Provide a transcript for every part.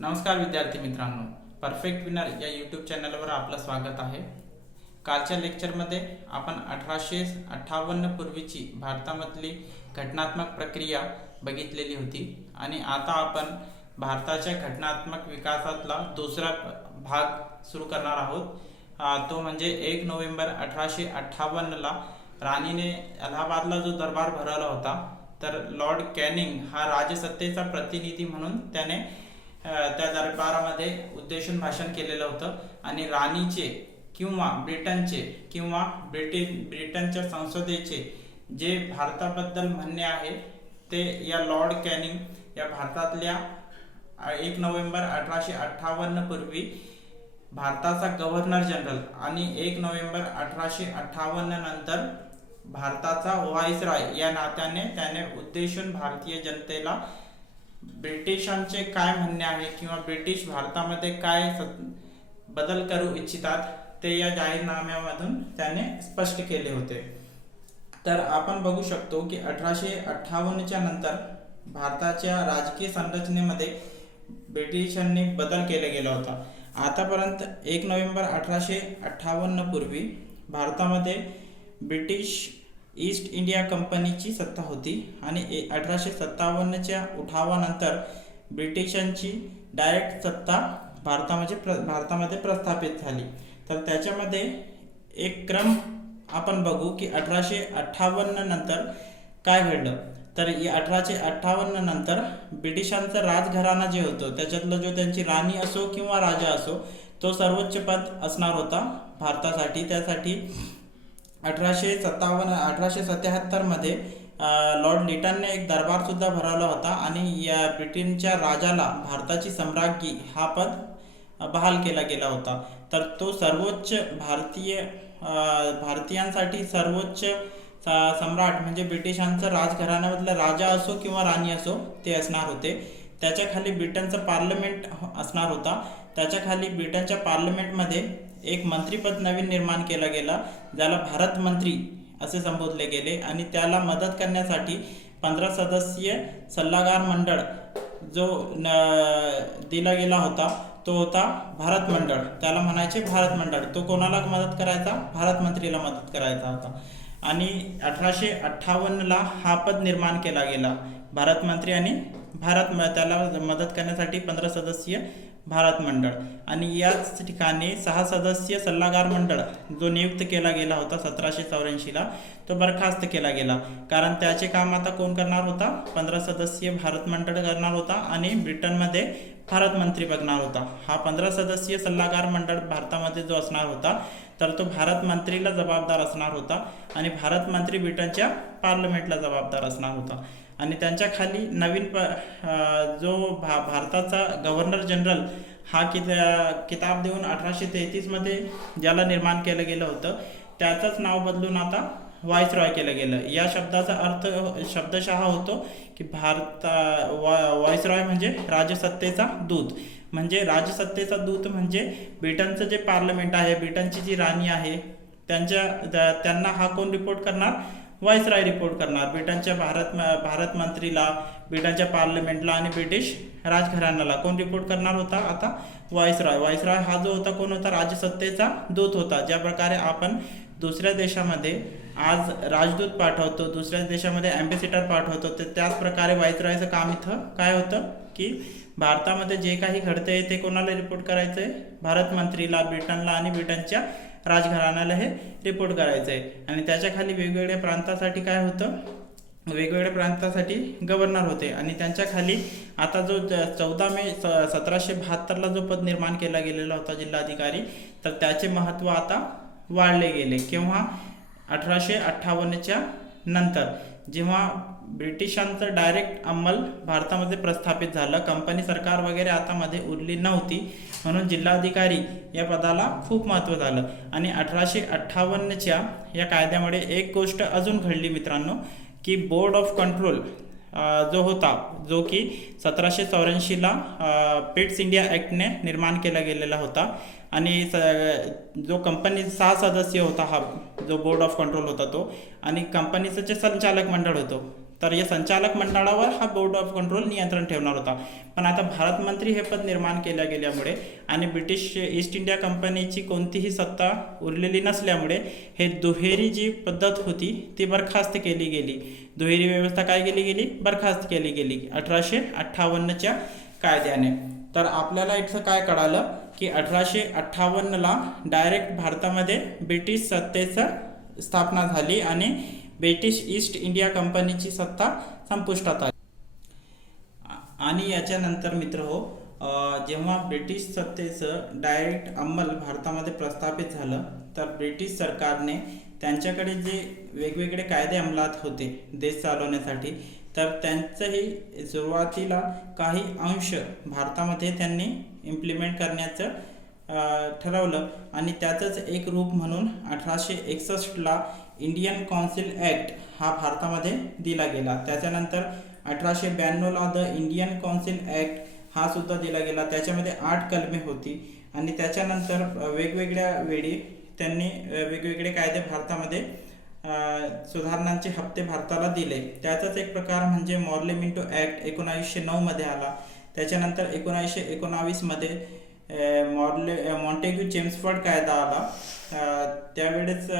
नमस्कार विद्यार्थी मित्रांनो, परफेक्ट विनर या यूट्यूब चॅनलवर आपलं स्वागत आहे। कालच्या लेक्चरमध्ये आपण 1858 पूर्वीची भारतामधली घटनात्मक प्रक्रिया बघितलेली होती आणि आता आपण भारताच्या घटनात्मक विकासातला दुसरा भाग सुरू करणार आहोत। तो म्हणजे 1 नोव्हेंबर 1858 ला राणीने अलाहाबादला जो दरबार भरवला होता, तर लॉर्ड कॅनिंग हा राजसत्तेचा प्रतिनिधी म्हणून त्याने त्या दरबारामध्ये उद्देशून भाषण केलेलं होतं आणि राणीचे किंवा ब्रिटनचे किंवा ब्रिटनच्या संसदेचे जे भारताबद्दल म्हणणे आहे ते या लॉर्ड कॅनिंग या भारतातल्या 1 नोव्हेंबर 1858 पूर्वी भारताचा गव्हर्नर जनरल आणि 1 नोव्हेंबर 1858 नंतर भारताचा व्हाईसरॉय या नात्याने त्याने उद्देशून भारतीय जनतेला ब्रिटिशांचे काय म्हणणे आहे किंवा ब्रिटिश भारतामध्ये काय बदल करू इच्छितात ते या जाहीरनाम्यामधून त्याने स्पष्ट केले होते। तर आपण बघू शकतो की 1858च्या नंतर भारताच्या राजकीय संरचनेमध्ये ब्रिटिशांनी बदल केला गेला होता। आतापर्यंत 1 नोव्हेंबर 1858 पूर्वी भारतामध्ये ब्रिटिश ईस्ट इंडिया कंपनीची सत्ता होती आणि 1857च्या उठावानंतर ब्रिटिशांची डायरेक्ट सत्ता भारतामध्ये प्रस्थापित झाली। तर त्याच्यामध्ये एक क्रम आपण बघू की 1858 नंतर काय घडलं। तर 1858 नंतर ब्रिटिशांचं राजघराणा जे होतं त्याच्यातलं जो त्यांची राणी असो किंवा राजा असो तो सर्वोच्च पद असणार होता भारतासाठी। त्यासाठी 1877 मध्ये लॉर्ड लिटनने एक दरबार सुद्धा भरवला होता आणि या ब्रिटनच्या राजाला भारताची सम्राज्ञी हा पद बहाल केला गेला होता। तर तो सर्वोच्च भारतीयांसाठी सर्वोच्च सम्राट म्हणजे ब्रिटिशांचं राजघराण्यामधला राजा असो किंवा राणी असो ते असणार होते। त्याच्या खाली ब्रिटनचं पार्लमेंट असणार होता। त्याच्या खाली ब्रिटनच्या पार्लमेंटमध्ये एक मंत्रीपद नवीन निर्माण केला गेला ज्याला भारत मंत्री असे संबोधले गेले आणि त्याला मदत करण्यासाठी 15 सदस्यीय सल्लागार मंडळ जो दिला गेला होता तो होता भारत मंडळ। त्याला म्हणायचे भारत मंडळ। तो कोणाला मदत करायचा? भारत मंत्रीला मदत करायचा होता आणि 1858 ला हा पद निर्माण केला गेला भारत मंत्री आणि त्याला मदत करण्यासाठी 15 सदस्यीय भारत मंडळ। आणि याच ठिकाणी 6 सदस्यीय सल्लागार मंडळ जो नियुक्त केला गेला होता 1784 ला तो बरखास्त केला गेला, कारण त्याचे काम आता कोण करणार होता? 15 सदस्यीय भारत मंडळ करणार होता आणि ब्रिटनमध्ये भारत मंत्री बघणार होता। हा 15 सदस्यीय सल्लागार मंडळ भारतामध्ये जो असणार होता तर तो भारत मंत्रीला जबाबदार असणार होता आणि भारत मंत्री ब्रिटनच्या पार्लमेंटला जबाबदार असणार होता। आणि त्यांच्या खाली नवीन जो भारताचा गव्हर्नर जनरल हा किताब देऊन 1833 मध्ये ज्याला निर्माण केलं गेलं होतं त्याचंच नाव बदलून आता व्हाईसरॉय केलं गेलं। या शब्दाचा अर्थ शब्दशः होतो की व्हाईसरॉय म्हणजे राजसत्तेचा दूत। म्हणजे राजसत्तेचा दूत म्हणजे ब्रिटनचं जे पार्लमेंट आहे, ब्रिटनची जी राणी आहे त्यांना हा कोण रिपोर्ट करणार? व्हाईसरॉय रिपोर्ट करणार। ब्रिटनच्या भारत मंत्रीला, ब्रिटनच्या पार्लमेंटला आणि ब्रिटिश राजघराण्याला कोण रिपोर्ट करणार होता? आता व्हाईसरॉय। व्हाईसरॉय हा जो होता कोण होता? राजसत्तेचा दूत होता। ज्या प्रकारे आपण दुसऱ्या देशामध्ये आज राजदूत पाठवतो, दुसऱ्या देशामध्ये ॲम्बेसिडर पाठवतो, तर त्याच प्रकारे व्हाईसरॉयचं काम इथं काय होतं की भारतामध्ये जे काही घडतंय ते कोणाला रिपोर्ट करायचंय? भारत मंत्रीला, ब्रिटनला आणि ब्रिटनच्या राजघराण्याला हे रिपोर्ट करायचं आहे। आणि त्याच्या खाली वेगवेगळ्या प्रांतासाठी काय होतं? वेगवेगळ्या प्रांतासाठी गव्हर्नर होते आणि त्यांच्या खाली आता जो 14 मे 1772 ला जो पद निर्माण केला गेलेला होता जिल्हाधिकारी, तर त्याचे महत्त्व आता वाढले गेले। केव्हा? 1858च्या नंतर, जेव्हा ब्रिटिशांचं डायरेक्ट अंमल भारतामध्ये प्रस्थापित झालं, कंपनी सरकार वगैरे आता मध्ये उरली नव्हती, म्हणून जिल्हाधिकारी या पदाला खूप महत्त्व झालं। आणि 1858च्या या कायद्यामुळे एक गोष्ट अजून घडली मित्रांनो की बोर्ड ऑफ कंट्रोल जो होता, जो की 1784 ला पिट्स इंडिया ॲक्टने निर्माण केला गेलेला होता आणि जो कंपनी 6 सदस्य होता हा जो बोर्ड ऑफ कंट्रोल होता तो, आणि कंपनीचं जे संचालक मंडळ होतं तर या संचालक मंडळावर हा बोर्ड ऑफ कंट्रोल नियंत्रण ठेवणार होता. पण आता भारत मंत्री हे पद निर्माण केल्या गेल्यामुळे आणि ब्रिटिश ईस्ट इंडिया कंपनीची कोणतीही सत्ता उरलेली नसल्यामुळे हे दुहेरी जी पद्धत होती ती बरखास्त केली गेली. दुहेरी व्यवस्था काय केली गेली? बरखास्त केली गेली 1858च्या कायद्याने. तर आपल्याला इथं काय कळालं की 1858ला डायरेक्ट भारतामध्ये ब्रिटिश सत्तेचं स्थापना झाली आणि ब्रिटिश ईस्ट इंडिया कंपनीची सत्ता संपुष्टात आली. आणि याच्यानंतर मित्र हो, जेव्हा ब्रिटिश सत्तेचं डायरेक्ट अंमल भारतामध्ये प्रस्थापित झालं तर ब्रिटिश सरकारने त्यांच्याकडे जे वेगवेगळे कायदे अंमलात होते देश चालवण्यासाठी, तर त्यांचंही सुरुवातीला काही अंश भारतामध्ये त्यांनी इम्प्लिमेंट करण्याचं ठरवलं. आणि त्याचंच एक रूप म्हणून 1861ला इंडियन कौन्सिल ॲक्ट हा भारतामध्ये दिला गेला. त्याच्यानंतर 1892ला द इंडियन कौन्सिल ॲक्ट हा सुद्धा दिला गेला. त्याच्यामध्ये 8 कलमे होती. आणि त्याच्यानंतर वेगवेगळ्या वेळी त्यांनी वेगवेगळे कायदे भारतामध्ये सुधारणांचे हप्ते भारताला दिले. त्याचाच एक प्रकार म्हणजे मॉर्ले मिंटो ॲक्ट 1909 मध्ये आला. त्याच्यानंतर 1919 मध्ये मॉन्टेग्यू चेम्सफोर्ड कायदा आला. त्यावेळेस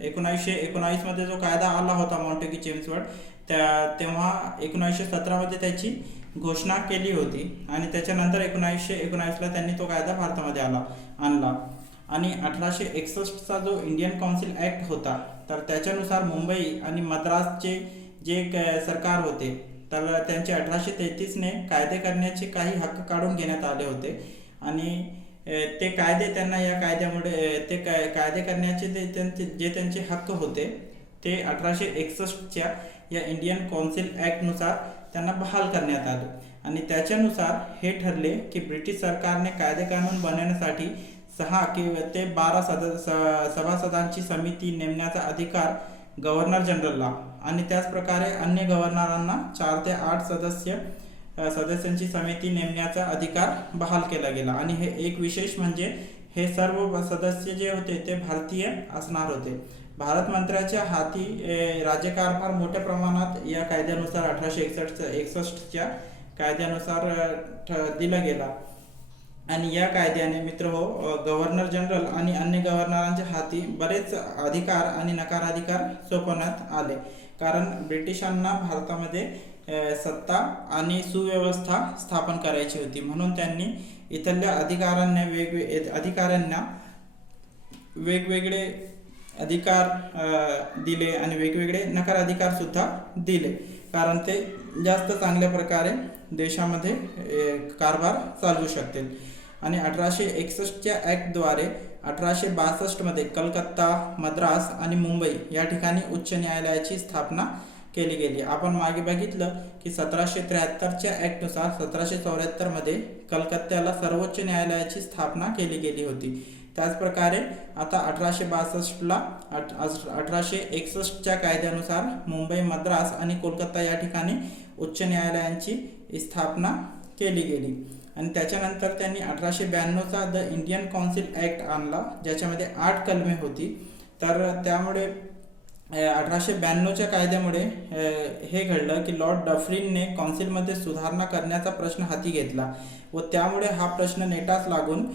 1919 मध्ये जो कायदा आला होता मॉन्टेग्यू चेम्सफोर्ड, तेव्हा 1917 मध्ये त्याची घोषणा केली होती. आणि त्याच्यानंतर 1919ला त्यांनी तो कायदा भारतामध्ये आणला. आणि 1861चा जो इंडियन कौन्सिल ॲक्ट होता, तर त्याच्यानुसार मुंबई आणि मद्रासचे जे सरकार होते तर त्यांचे 1833ने कायदे करण्याचे काही हक्क काढून घेण्यात आले होते. आणि ते कायदे त्यांना या कायद्यामुळे ते कायदे करण्याचे जे त्यांचे हक्क होते ते 1861च्या या इंडियन कौन्सिल ॲक्टनुसार त्यांना बहाल करण्यात आले. आणि त्याच्यानुसार हे ठरले की ब्रिटिश सरकारने कायदे कानून बनवण्यासाठी 6 ते 12 सभासदांची समिती नेमण्याचा अधिकार गव्हर्नर जनरलला आणि त्याच प्रकारे अन्य गव्हर्नरांना 4 ते 8 सदस्यांची समिती नेमण्याचा अधिकार बहाल केला गेला. आणि हे एक विशेष म्हणजे हे सर्व सदस्य जे होते ते भारतीय असणार होते. भारत मंत्र्याच्या हाती राज्यकारभार मोठ्या प्रमाणात या कायद्यानुसार 1861च्या कायद्यानुसार दिला गेला. आणि या कायद्याने मित्र हो, गव्हर्नर जनरल आणि अन्य गव्हर्नरांच्या हाती बरेच अधिकार आणि नकाराधिकार सोपवण्यात आले. कारण ब्रिटिशांना भारतामध्ये सत्ता आणि सुव्यवस्था स्थापन करायची होती. म्हणून त्यांनी इथल्या अधिकाऱ्यांना वेगवेगळे अधिकार दिले आणि वेगवेगळे नकाराधिकार सुद्धा दिले, कारण ते जास्त चांगल्या प्रकारे देशामध्ये कारभार चालवू शकतील. आणि 1861च्या ॲक्टद्वारे 1862 मध्ये कलकत्ता, मद्रास आणि मुंबई या ठिकाणी उच्च न्यायालयाची स्थापना केली गेली. आपण मागे बघितलं की 1773च्या ॲक्टनुसार 1774 मध्ये कलकत्त्याला सर्वोच्च न्यायालयाची स्थापना केली गेली होती. त्याचप्रकारे आता 1862ला 1861च्या कायद्यानुसार मुंबई, मद्रास आणि कोलकाता या ठिकाणी उच्च न्यायालयांची स्थापना केली गेली. आणि त्याच्यानंतर त्यांनी 1892चा द इंडियन कौन्सिल ॲक्ट आणला, ज्याच्यामध्ये 8 कलमे होती. तर त्यामुळे 1892च्या कायद्यामुळे हे घडलं की लॉर्ड डफरिनने कौन्सिलमध्ये सुधारणा करण्याचा प्रश्न हाती घेतला व त्यामुळे हा प्रश्न नेटाच लागून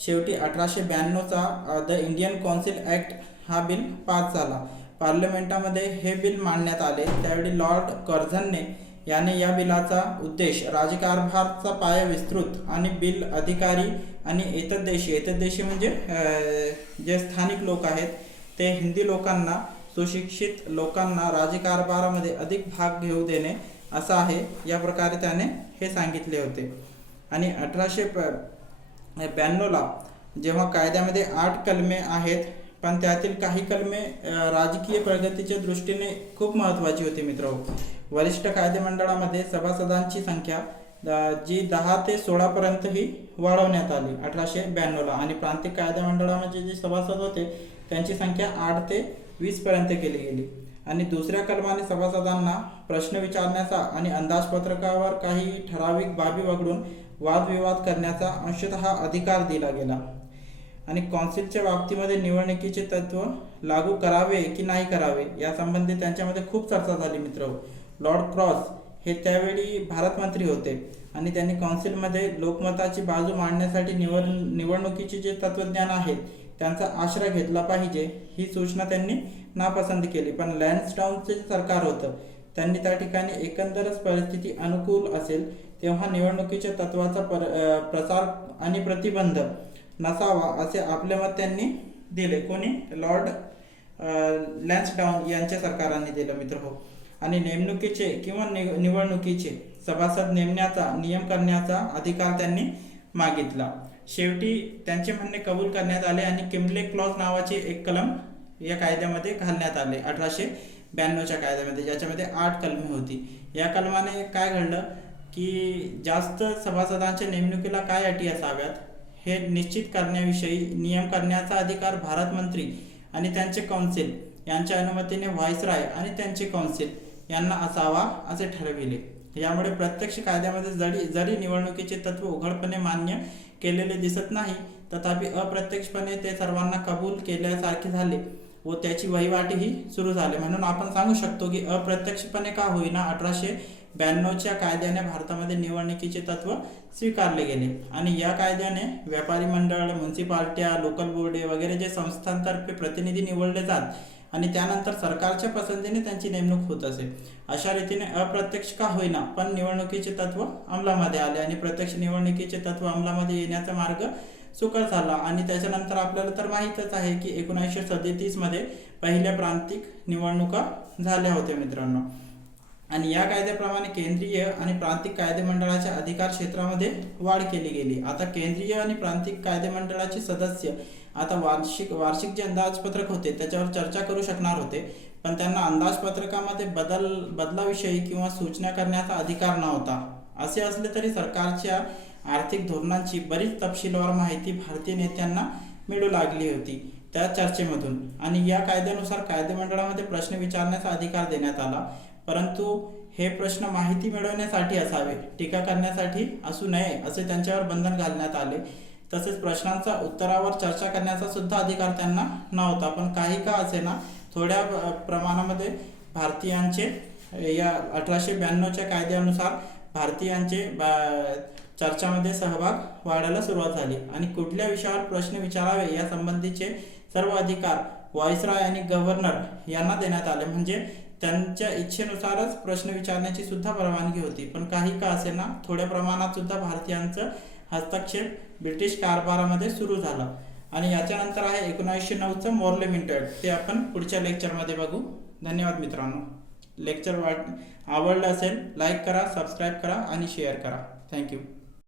शेवटी 1892चा द इंडियन कौन्सिल ॲक्ट हा बिल पास झाला. पार्लमेंटामध्ये हे बिल मांडण्यात आले. त्यावेळी लॉर्ड कर्झनने याने या बिलाचा उद्देश राज्यकारभाराचा पाया विस्तृत आणि बिल अधिकारी आणि एतद्देशी म्हणजे जे स्थानिक लोक आहेत ते हिंदी लोकांना, सुशिक्षित लोकांना राज्यकारभारामध्ये अधिक भाग घेऊ देणे असं आहे, या प्रकारे त्याने हे सांगितले होते. आणि 1892ला जेव्हा कायद्यामध्ये 8 कलमे आहेत, पण त्यातील काही कलमे राजकीय प्रगतीच्या दृष्टीने खूप महत्त्वाची होती मित्र. वरिष्ठ कायदेमंडळामध्ये सभासदांची संख्या जी 10 ते 16 पर्यंतही वाढवण्यात आली 1892ला. आणि प्रांतिक कायदेमंडळामध्ये जे सभासद होते त्यांची संख्या 8 ते 20 पर्यंत केली गेली. आणि दुसऱ्या कलमाने सभासदांना प्रश्न विचारण्याचा आणि अंदाजपत्रकावर काही ठराविक बाबी वगळून वादविवाद करण्याचा अंशतः अधिकार दिला गेला. आणि कौन्सिलच्या बाबतीमध्ये निवडणुकीचे तत्व लागू करावे की नाही करावे यासंबंधी त्यांच्यामध्ये खूप चर्चा झाली मित्र. लॉर्ड क्रॉस हे त्यावेळी भारत मंत्री होते आणि त्यांनी कौन्सिलमध्ये लोकमताची बाजू मांडण्यासाठी निवडणुकीचे जे तत्वज्ञान आहेत त्यांचा आश्रय घेतला पाहिजे ही सूचना त्यांनी नापसंत केली. पण लॅन्सडाऊनचे जे सरकार होतं त्यांनी त्या ठिकाणी एकंदरच परिस्थिती अनुकूल असेल तेव्हा निवडणुकीच्या तत्वाचा प्रसार आणि प्रतिबंध नसावा असे आपले मत त्यांनी दिले. कोणी? लॉर्ड लॅन्सडाऊन यांच्या सरकारांनी दिलं मित्रहो. आणि नेमणुकीचे किंवा निवडणुकीचे सभासद नेमण्याचा नियम करण्याचा अधिकार त्यांनी मागितला. शेवटी त्यांचे म्हणणे कबूल करण्यात आले आणि किमले क्लॉज नावाचे एक कलम या कायद्यामध्ये घालण्यात आले 1892च्या कायद्यामध्ये, ज्याच्यामध्ये 8 कलमे होती. या कलमाने काय घडलं की जास्त सभासदांच्या नेमणुकीला काय अटी असाव्यात हे निश्चित करण्याविषयी नियम करण्याचा अधिकार भारत मंत्री आणि त्यांचे कौन्सिल यांच्या अनुमतीने व्हाईसराय आणि त्यांचे कौन्सिल यांना असावा असे ठरविले. यामुळे प्रत्यक्ष कायद्यामध्ये जरी निवडणुकीचे तत्व उघडपणे मान्य केलेले दिसत नाही तथापि अप्रत्यक्षपणे ते सर्वांना कबूल केल्यासारखे झाले व त्याची वहिवाटीही सुरू झाली. म्हणून आपण सांगू शकतो की अप्रत्यक्षपणे का होईना 1892च्या कायद्याने भारतामध्ये निवडणुकीचे तत्व स्वीकारले गेले आणि या कायद्याने व्यापारी मंडळ, म्युन्सिपाल्ट्या, लोकल बोर्डे वगैरे जे संस्थांतर्फे प्रतिनिधी निवडले जात आणि त्यानंतर सरकारच्या पसंतीने त्यांची नेमणूक होत असे. अशा रीतीने अप्रत्यक्ष का होईना पण निवडणुकीचे तत्व अंमलामध्ये आले आणि प्रत्यक्ष निवडणुकीचे तत्व अंमलामध्ये येण्याचा मार्ग सुकर झाला. आणि त्याच्यानंतर आपल्याला तर माहीतच आहे की 1937 मध्ये पहिल्या प्रांतिक निवडणुका झाल्या होत्या मित्रांनो. आणि या कायद्याप्रमाणे केंद्रीय आणि प्रांतिक कायदेमंडळाच्या अधिकार क्षेत्रामध्ये वाढ केली गेली. आता केंद्रीय आणि प्रांतिक कायदेमंडळाचे सदस्य आता वार्षिक जे अंदाजपत्रक होते त्याच्यावर चर्चा करू शकणार होते, पण त्यांना अंदाजपत्रकामध्ये बदलाविषयी किंवा सूचना करण्याचा अधिकार नव्हता. असे असले तरी सरकारच्या आर्थिक धोरणांची बरीच तपशीलवार माहिती भारतीय नेत्यांना मिळू लागली होती त्या चर्चेमधून. आणि या कायद्यानुसार कायदेमंडळामध्ये प्रश्न विचारण्याचा अधिकार देण्यात आला, परंतु हे प्रश्न माहिती मिळवण्यासाठी असावे, टीका करण्यासाठी असू नये असे त्यांच्यावर बंधन घालण्यात आले. तसेच प्रश्नांचा उत्तरावर चर्चा करण्याचा सुद्धा अधिकार त्यांना नव्हता. पण काही का असेना थोड्या प्रमाणामध्ये भारतीयांचे या 1892च्या कायद्यानुसार भारतीयांचे चर्चामध्ये सहभाग वाढायला सुरुवात झाली आणि कुठल्या विषयावर प्रश्न विचारावे या संबंधीचे सर्व अधिकार व्हाईसराय आणि गव्हर्नर यांना देण्यात आले. म्हणजे त्यांच्या इच्छेनुसारच प्रश्न विचारण्याची सुद्धा परवानगी होती. पण काही का असेना थोड्या प्रमाणात सुद्धा भारतीयांचं हस्तक्षेप ब्रिटिश कारभारामध्ये सुरू झाला. आणि याच्यानंतर आहे 1909चं मोर्ले मिंटो ॲक्ट. ते आपण पुढच्या लेक्चरमध्ये बघू. धन्यवाद मित्रांनो. लेक्चर आवडलं असेल लाईक करा, सबस्क्राईब करा आणि शेअर करा. थँक्यू.